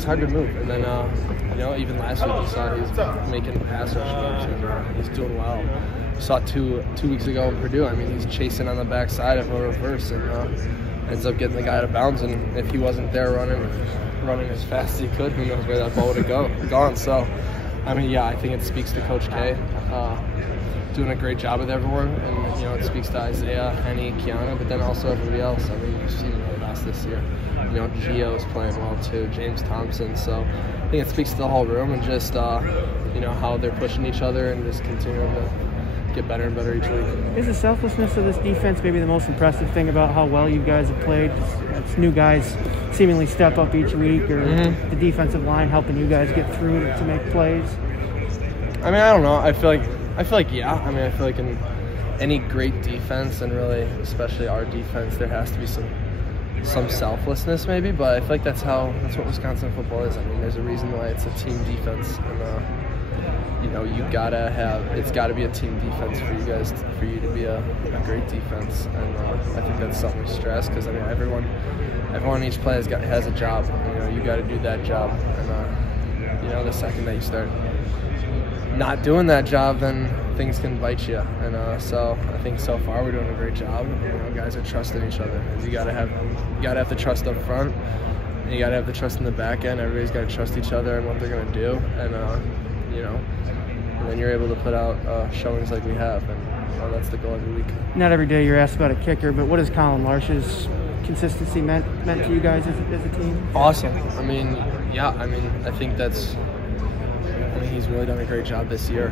he's hard to move. And then, even last week you saw he's making pass rush moves, and he's doing well. You saw it two weeks ago in Purdue. I mean, he's chasing on the backside of a reverse and ends up getting the guy out of bounds. And if he wasn't there running as fast as he could, who knows where that ball would have gone. So, I mean, yeah, I think it speaks to Coach K. Doing a great job with everyone, and it speaks to Isaiah, Henny, Kiana, but then also everybody else. I mean, you've seen really best this year. Gio's playing well too, James Thompson. So I think it speaks to the whole room, and just how they're pushing each other and just continuing to get better and better each week. Is the selflessness of this defense maybe the most impressive thing about how well you guys have played? Just new guys seemingly step up each week, or the defensive line helping you guys get through to make plays? I mean, I don't know. I feel like yeah. I mean, I feel like in any great defense, and really especially our defense, there has to be some selflessness maybe, but I feel like that's what Wisconsin football is. I mean, there's a reason why it's a team defense, and it's gotta be a team defense for you to be a great defense, and I think that's something we stress, because I mean everyone in each play has a job. You got to do that job, and the second that you start not doing that job, then things can bite you. And so I think so far we're doing a great job. Guys are trusting each other. You gotta have the trust up front, and you gotta have the trust in the back end. Everybody's gotta trust each other and what they're gonna do, and and then you're able to put out showings like we have, and that's the goal every week. Not every day you're asked about a kicker, but what has Collin Larsh's consistency meant to you guys as a team? Awesome. I mean, yeah. I mean, I think that's. He's really done a great job this year.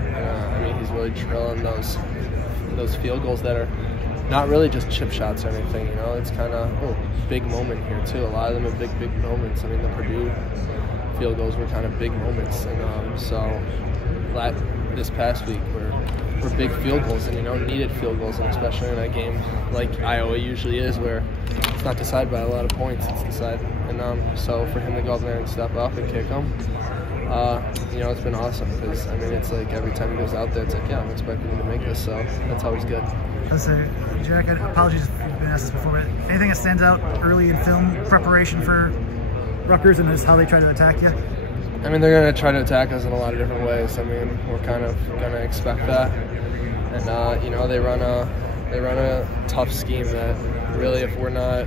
He's really drilling those field goals that are not really just chip shots or anything. It's kind of big moment here too. A lot of them are big moments. I mean, the Purdue field goals were kind of big moments, and so this past week were big field goals, and needed field goals, and especially in a game like Iowa usually is, where it's not decided by a lot of points. It's decided, and so for him to go up there and step up and kick them. It's been awesome, because I mean, it's like every time he goes out there, it's like, yeah, I'm expecting him to make this, so that's always good. Jack, apologies if you've been asked this before, but anything that stands out early in film preparation for Rutgers, and is how they try to attack you? I mean, they're going to try to attack us in a lot of different ways. I mean, we're kind of going to expect that, and they run a tough scheme that really, if we're not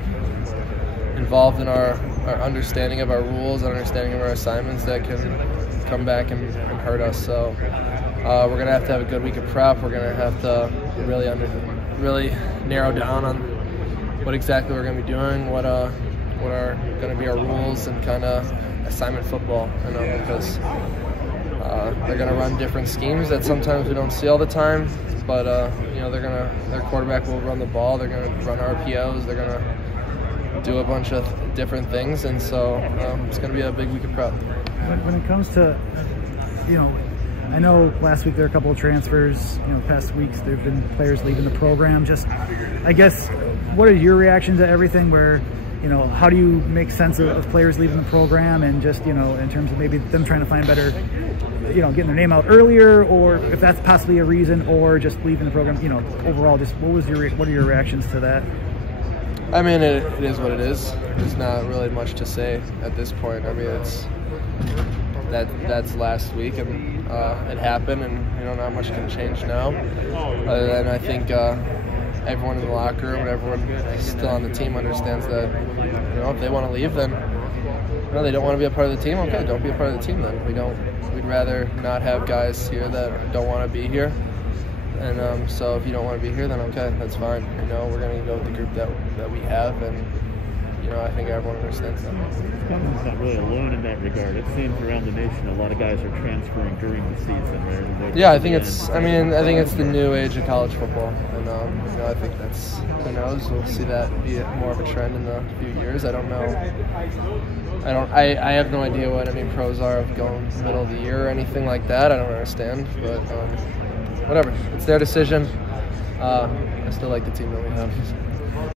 involved in our understanding of our rules and understanding of our assignments, that can come back and hurt us. So we're going to have a good week of prep. We're going to have to really narrow down on what exactly we're going to be doing, what are going to be our rules, and kind of assignment football, because they're going to run different schemes that sometimes we don't see all the time, but their quarterback will run the ball, they're going to run RPOs, they're going to do a bunch of different things, and so it's going to be a big week of prep. When it comes to, I know last week there were a couple of transfers, past weeks there have been players leaving the program. Just, I guess, what are your reactions to everything where, how do you make sense of players leaving the program, and just, in terms of maybe them trying to find better, getting their name out earlier, or if that's possibly a reason, or just leaving the program, overall, just what are your reactions to that? I mean, it is what it is. There's not really much to say at this point. I mean, that's last week, and it happened, and not much can change now. Other than I think everyone in the locker room and everyone still on the team understands that if they want to leave, then they don't want to be a part of the team. Okay, don't be a part of the team then. We'd rather not have guys here that don't want to be here. And so if you don't want to be here, then okay, that's fine. We're going to go with the group that we have, and I think everyone understands that. Wisconsin's not really alone in that regard. It seems around the nation a lot of guys are transferring during the season. Yeah, I think it's the new age of college football, and I think that's, who knows, we'll see that be more of a trend in the few years. I don't know. I have no idea what any pros are of going middle of the year or anything like that. I don't understand, but whatever. It's their decision. I still like the team that we have.